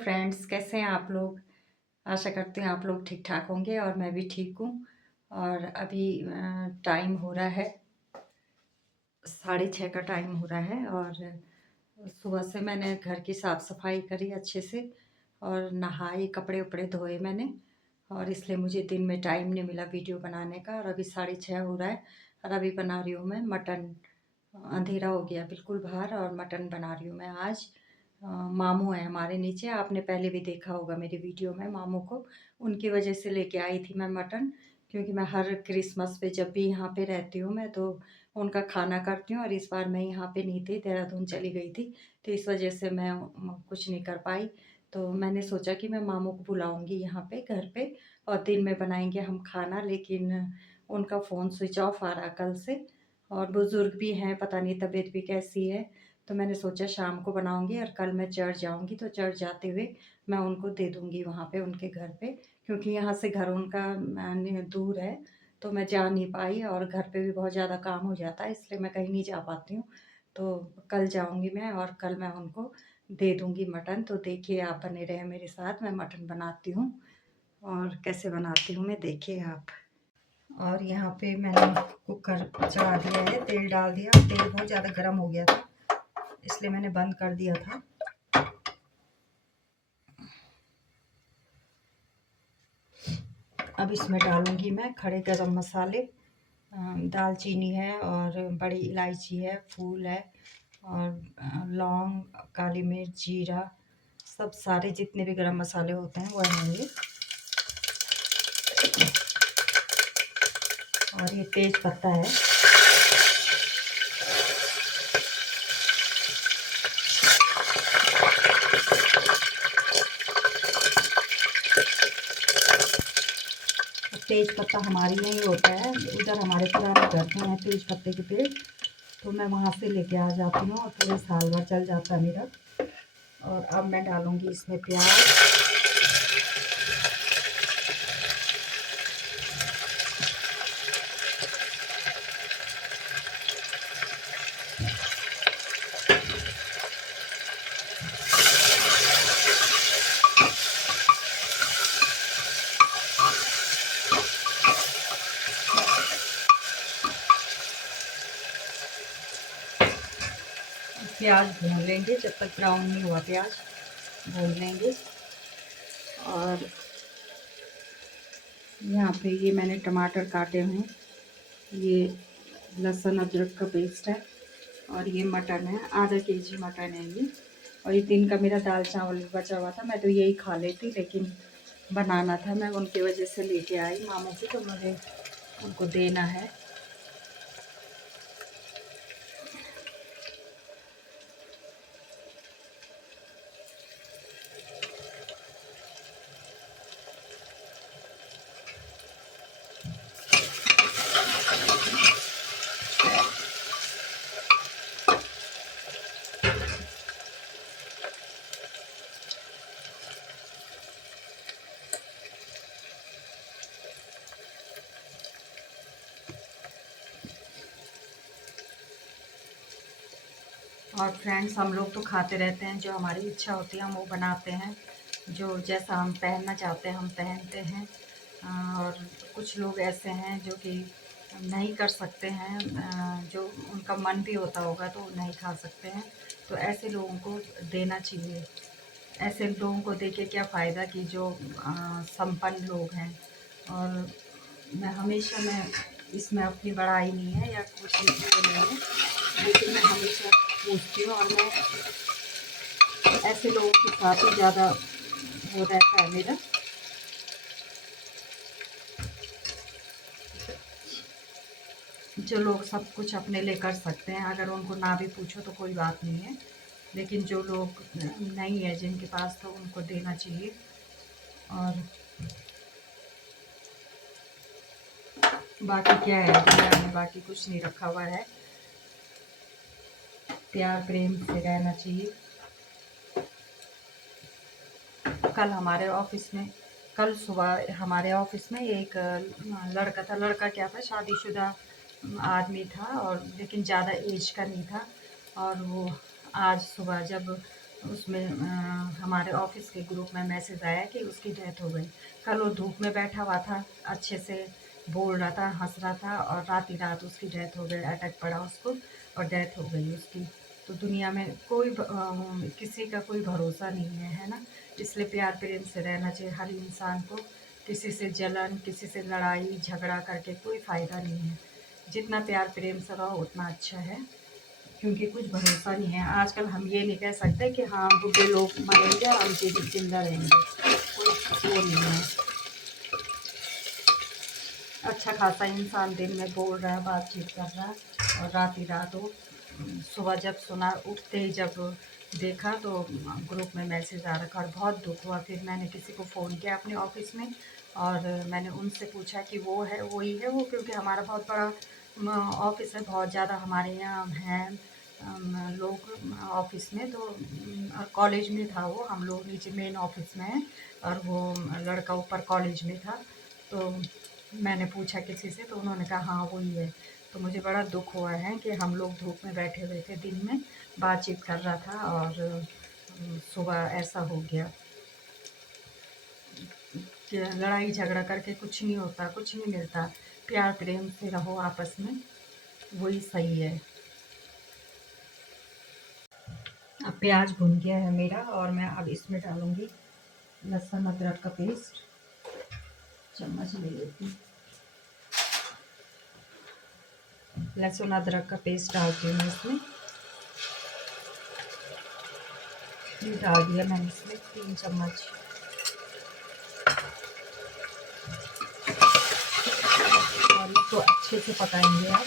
Friends, कैसे हैं आप लोग। आशा करते हैं आप लोग ठीक ठाक होंगे और मैं भी ठीक हूँ। और अभी टाइम हो रहा है 6:30 का टाइम हो रहा है। और सुबह से मैंने घर की साफ़ सफाई करी अच्छे से और नहाई, कपड़े उपड़े धोए मैंने। और इसलिए मुझे दिन में टाइम नहीं मिला वीडियो बनाने का। और अभी 6:30 हो रहा है और अभी बना रही हूँ मैं मटन। अंधेरा हो गया बिल्कुल बाहर और मटन बना रही हूँ मैं आज। मामू हैं हमारे नीचे, आपने पहले भी देखा होगा मेरी वीडियो में मामू को। उनकी वजह से लेके आई थी मैं मटन, क्योंकि मैं हर क्रिसमस पे जब भी यहाँ पे रहती हूँ मैं तो उनका खाना करती हूँ। और इस बार मैं यहाँ पे नहीं थी, देहरादून चली गई थी, तो इस वजह से मैं कुछ नहीं कर पाई। तो मैंने सोचा कि मैं मामू को बुलाऊंगी यहाँ पे घर पे और दिन में बनाएंगे हम खाना। लेकिन उनका फ़ोन स्विच ऑफ आ रहा कल से और बुज़ुर्ग भी हैं, पता नहीं तबीयत भी कैसी है। तो मैंने सोचा शाम को बनाऊंगी और कल मैं चर्च जाऊंगी तो चर्च जाते हुए मैं उनको दे दूंगी वहाँ पे उनके घर पे, क्योंकि यहाँ से घर उनका दूर है तो मैं जा नहीं पाई और घर पे भी बहुत ज़्यादा काम हो जाता है, इसलिए मैं कहीं नहीं जा पाती हूँ। तो कल जाऊंगी मैं और कल मैं उनको दे दूंगी मटन। तो देखिए आप बने रहे मेरे साथ, मैं मटन बनाती हूँ और कैसे बनाती हूँ मैं, देखिए आप। और यहाँ पे मैंने कुकर चढ़ा दिया है, तेल डाल दिया। तेल बहुत ज़्यादा गर्म हो गया था इसलिए मैंने बंद कर दिया था। अब इसमें डालूंगी मैं खड़े गरम मसाले, दालचीनी है और बड़ी इलायची है, फूल है और लौंग, काली मिर्च, जीरा, सब सारे जितने भी गरम मसाले होते हैं वो रहेंगे। और ये तेज पत्ता है। तेज पत्ता हमारे यहीं होता है, उधर हमारे पुराने घर में है तेज पत्ते के पेड़, तो मैं वहाँ से लेके आ जाती हूँ और पूरे साल भर चल जाता है मेरा। और अब मैं डालूंगी इसमें प्याज। प्याज भून लेंगे, जब तक ब्राउन नहीं हुआ प्याज भून लेंगे। और यहाँ पे ये मैंने टमाटर काटे हैं, ये लहसुन अदरक का पेस्ट है और ये मटन है, आधा केजी मटन है ये। और ये दिन का मेरा दाल चावल बचा हुआ था, मैं तो यही खा लेती, लेकिन बनाना था, मैं उनकी वजह से लेके आई मामू की, तो मुझे उनको देना है। और फ्रेंड्स, हम लोग तो खाते रहते हैं, जो हमारी इच्छा होती है हम वो बनाते हैं, जो जैसा हम पहनना चाहते हैं हम पहनते हैं। और कुछ लोग ऐसे हैं जो कि नहीं कर सकते हैं, जो उनका मन भी होता होगा तो नहीं खा सकते हैं, तो ऐसे लोगों को देना चाहिए। ऐसे लोगों को देके क्या फ़ायदा कि जो संपन्न लोग हैं। और मैं इसमें अपनी बड़ाई नहीं है या कुछ वो नहीं है, लेकिन मैं हमेशा पूछती हूँ और मैं ऐसे लोगों के साथ ही ज़्यादा वो रहता है मेरा। जो लोग सब कुछ अपने लिए कर सकते हैं, अगर उनको ना भी पूछो तो कोई बात नहीं है, लेकिन जो लोग नहीं है जिनके पास, तो उनको देना चाहिए। और बाकी क्या है दुनिया में, बाकी कुछ नहीं रखा हुआ है, प्यार प्रेम से रहना चाहिए। कल सुबह हमारे ऑफिस में एक लड़का था, लड़का क्या था, शादीशुदा आदमी था, और लेकिन ज़्यादा एज का नहीं था। और वो आज सुबह जब उसमें हमारे ऑफिस के ग्रुप में मैसेज आया कि उसकी डेथ हो गई। कल वो धूप में बैठा हुआ था, अच्छे से बोल रहा था, हंस रहा था, और रात ही रात उसकी डेथ हो गई, अटैक पड़ा उसको और डेथ हो गई उसकी। तो दुनिया में कोई किसी का कोई भरोसा नहीं है ना। इसलिए प्यार प्रेम से रहना चाहिए हर इंसान को। किसी से जलन, किसी से लड़ाई झगड़ा करके कोई फ़ायदा नहीं है। जितना प्यार प्रेम से रहो उतना अच्छा है, क्योंकि कुछ भरोसा नहीं है। आजकल हम ये नहीं कह सकते कि हाँ बुढ़े लोग मरेंगे और हम जिंदा रहेंगे, कोई वो नहीं है। अच्छा खासा इंसान दिन में बोल रहा है, बातचीत कर रहा है, और रात ही रात वो सुबह जब सुना, उठते ही जब देखा तो ग्रुप में मैसेज आ रखा, और बहुत दुख हुआ। फिर मैंने किसी को फ़ोन किया अपने ऑफिस में, और मैंने उनसे पूछा कि वो है, वही है वो, क्योंकि हमारा बहुत बड़ा ऑफिस है, बहुत ज़्यादा हमारे यहाँ हैं लोग ऑफिस में। तो कॉलेज में था वो, हम लोग नीचे मेन ऑफिस में हैं, और वो लड़का ऊपर कॉलेज में था। तो मैंने पूछा किसी से, तो उन्होंने कहा हाँ वही है। तो मुझे बड़ा दुख हुआ है कि हम लोग धूप में बैठे हुए थे, दिन में बातचीत कर रहा था, और सुबह ऐसा हो गया। कि लड़ाई झगड़ा करके कुछ नहीं होता, कुछ नहीं मिलता। प्यार प्रेम से रहो आपस में, वही सही है। अब प्याज भुन गया है मेरा, और मैं अब इसमें डालूंगी लहसुन अदरक का पेस्ट। चम्मच ले लेती हूँ, लहसुन अदरक का पेस्ट डालती हूँ मैं इसमें। ये डाल दिया मैंने इसमें 3 चम्मच। और इसको अच्छे से पकाएंगे आप।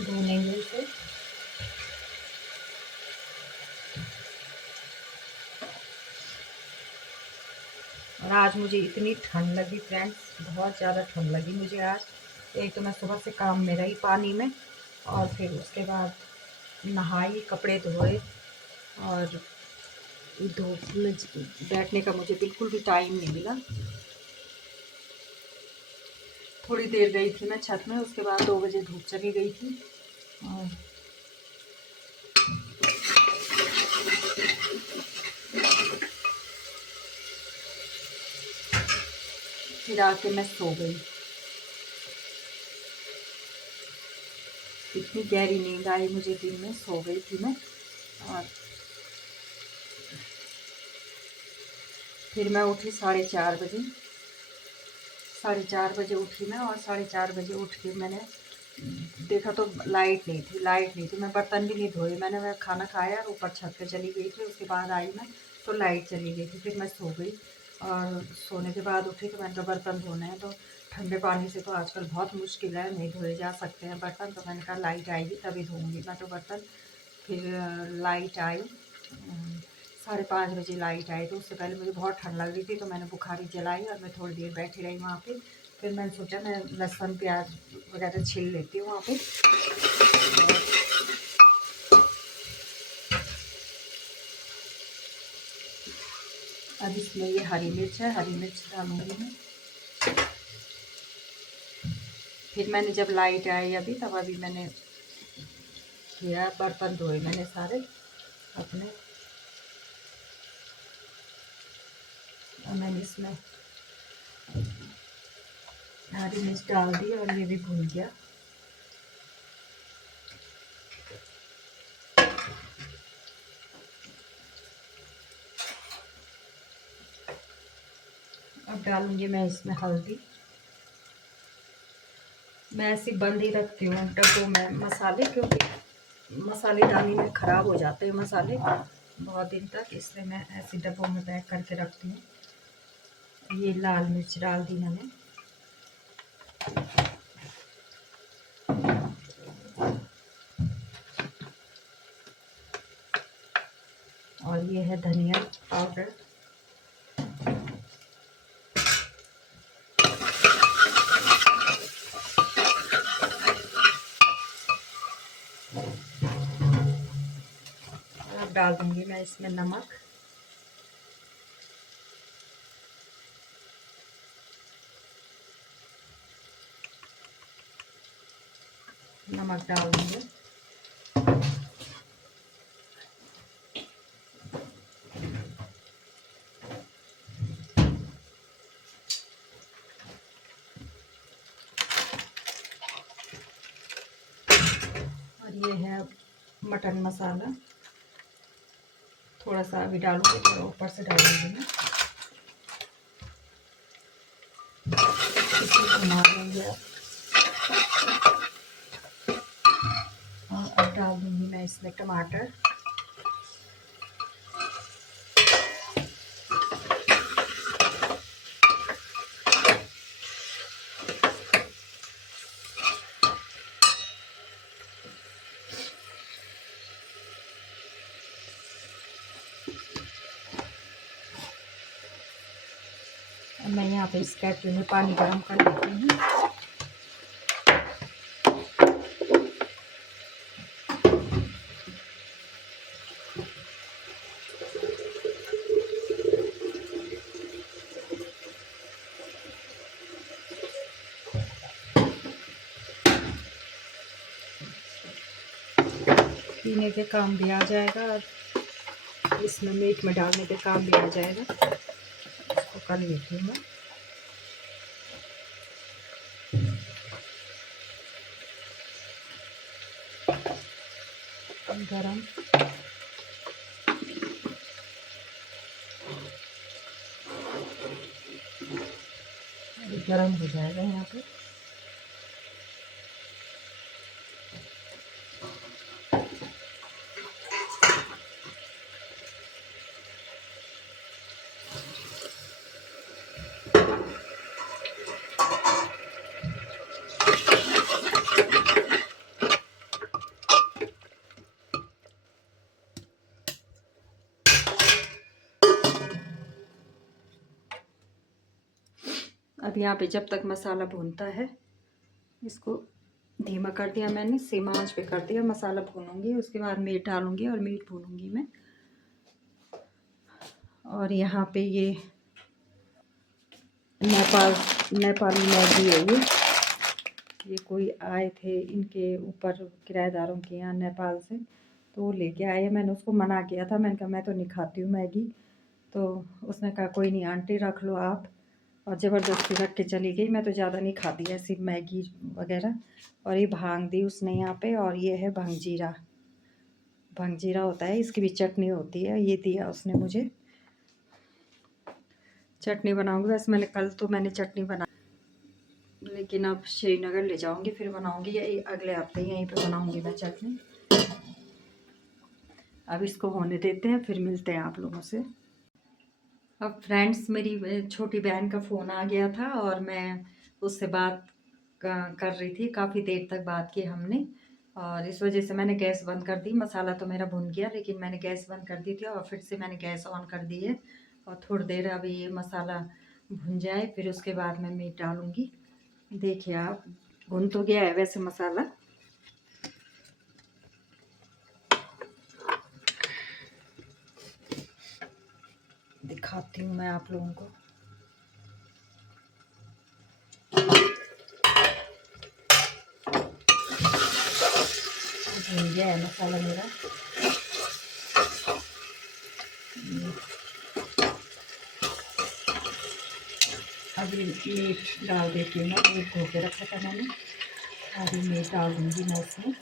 भूनेंगे इसे। और आज मुझे इतनी ठंड लगी फ्रेंड्स, बहुत ज़्यादा ठंड लगी मुझे आज। एक तो मैं सुबह से काम में रही पानी में, और फिर उसके बाद नहाई, कपड़े धोए, और धूप में बैठने का मुझे बिल्कुल भी टाइम नहीं मिला। थोड़ी देर गई थी मैं छत में, उसके बाद 2 बजे धूप चली गई थी। और फिर आके मैं सो गई। इतनी गहरी नींद आई मुझे, दिन में सो गई थी मैं। और फिर मैं उठी 4:30 बजे। 4:30 बजे उठी मैं, और 4:30 बजे उठ के मैंने देखा तो लाइट नहीं थी, लाइट नहीं थी। मैं बर्तन भी नहीं धोए, मैं खाना खाया और ऊपर छत पे चली गई थी। उसके बाद आई मैं तो लाइट चली गई थी। फिर मैं सो गई, और सोने के बाद उठी तो मैंने कहा बर्तन धोने हैं, तो ठंडे पानी से तो आजकल बहुत मुश्किल है, नहीं धोए जा सकते हैं बर्तन। तो मैंने कहा लाइट आएगी तभी धोऊँगी मैं तो बर्तन। फिर लाइट आई, 5:30 बजे लाइट आई। तो उससे पहले मुझे बहुत ठंड लग रही थी, तो मैंने बुखारी जलाई, और मैं थोड़ी देर बैठी रही वहाँ पे। फिर मैंने सोचा मैं लहसुन प्याज वगैरह छील लेती हूँ वहाँ पे। अब इसमें ये हरी मिर्च है, हरी मिर्च डालूंगी मैं। फिर मैंने जब लाइट आई अभी, तब अभी मैंने किया, बर्तन धोए मैंने सारे अपने, और मैंने इसमें हरी मिर्च डाल दी, और ये भी भून गया। अब डालूंगी मैं इसमें हल्दी। मैं ऐसे बंद ही रखती हूँ डब्बों में मसाले, क्योंकि मसालेदानी में ख़राब हो जाते हैं मसाले बहुत दिन तक, इसलिए मैं ऐसे डब्बों में पैक करके रखती हूँ। ये लाल मिर्च डाल दी मैंने। और ये है धनिया पाउडर। अब डाल दूंगी मैं इसमें नमक। नमक डाल देंगे। और ये है मटन मसाला, थोड़ा सा अभी डालूंगी तो ऊपर से डालूंगी मैं। इसे घुमा देंगे अब। और अब डाल दूंगी मैं इसमें टमाटर। अब मैं यहाँ पे इस केटली में पानी गर्म कर देती हूँ। पीने के काम भी आ जाएगा और इसमें मीट में डालने के काम भी आ जाएगा। इसको कर लेती हूँ मैं गरम। गरम हो जाएगा यहाँ पे। अब यहाँ पे जब तक मसाला भूनता है, इसको धीमा कर दिया मैंने, सेम आंच पे कर दिया। मसाला भूनूंगी, उसके बाद मीट डालूंगी और मीट भूनूंगी मैं। और यहाँ पे ये नेपाली मैगी है। ये कोई आए थे इनके ऊपर किराएदारों के यहाँ नेपाल से, तो वो लेके आए। मैंने उसको मना किया था, मैंने कहा मैं तो नहीं खाती हूँ मैगी। तो उसने कहा कोई नहीं आंटी रख लो आप, और ज़बरदस्ती रख के चली गई। मैं तो ज़्यादा नहीं खाती ऐसी मैगी वगैरह। और ये भांग दी उसने यहाँ पे, और ये है भंगजीरा। भंगजीरा होता है, इसकी भी चटनी होती है, ये दिया उसने मुझे। चटनी बनाऊंगी, वैसे मैंने चटनी बना, लेकिन अब श्रीनगर ले जाऊंगी फिर बनाऊंगी, या अगले हफ्ते यहीं पे बनाऊंगी मैं चटनी। अब इसको होने देते हैं, फिर मिलते हैं आप लोगों से। अब फ्रेंड्स, मेरी छोटी बहन का फ़ोन आ गया था और मैं उससे बात कर रही थी। काफ़ी देर तक बात की हमने, और इस वजह से मैंने गैस बंद कर दी। मसाला तो मेरा भुन गया, लेकिन मैंने गैस बंद कर दी थी और फिर से मैंने गैस ऑन कर दी है। और थोड़ी देर अभी ये मसाला भुन जाए, फिर उसके बाद मैं मीट डालूँगी। देखिए आप, भुन तो गया है वैसे मसाला। दिखाती हूँ मैं आप लोगों को। भुन गया है मसाला मेरा। अभी मीट डाल देती हूँ मैं, मीट धो के रखा था मैंने। अभी मीट डाल दूँगी मैं इसमें।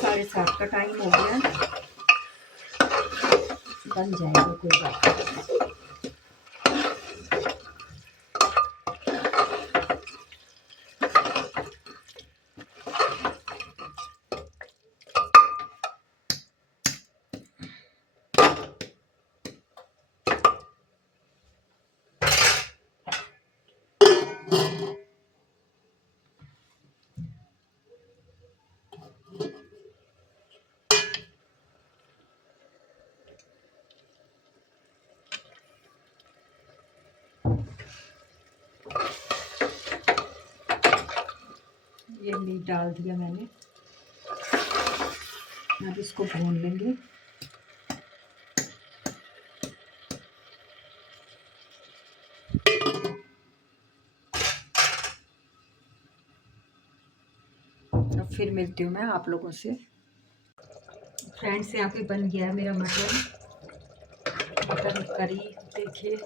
साढ़े 7 का टाइम हो गया, बन जाएगा कोई बात नहीं। ये मीट डाल दिया मैंने, अब इसको भून लेंगे। फिर मिलती हूँ मैं आप लोगों से। फ्रेंड्स, यहाँ पे बन गया है मेरा मटन करी। देखिए,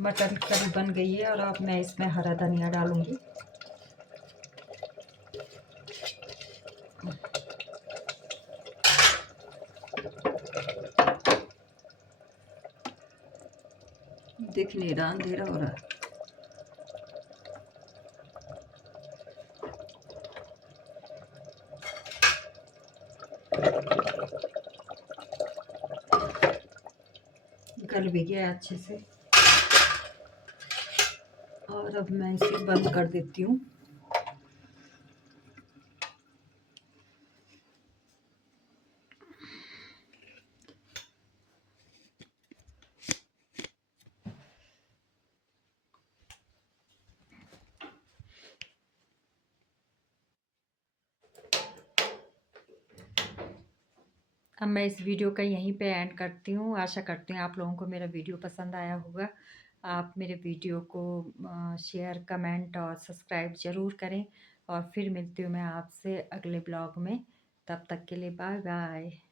मटन करी बन गई है और अब मैं इसमें हरा धनिया डालूंगी। दिख नहीं रहा, अंधेरा हो रहा है। गल भी गया अच्छे से और अब मैं इसे बंद कर देती हूँ। अब मैं इस वीडियो का यहीं पे एंड करती हूँ। आशा करती हूँ आप लोगों को मेरा वीडियो पसंद आया होगा। आप मेरे वीडियो को शेयर, कमेंट और सब्सक्राइब ज़रूर करें। और फिर मिलती हूँ मैं आपसे अगले ब्लॉग में। तब तक के लिए बाय बाय।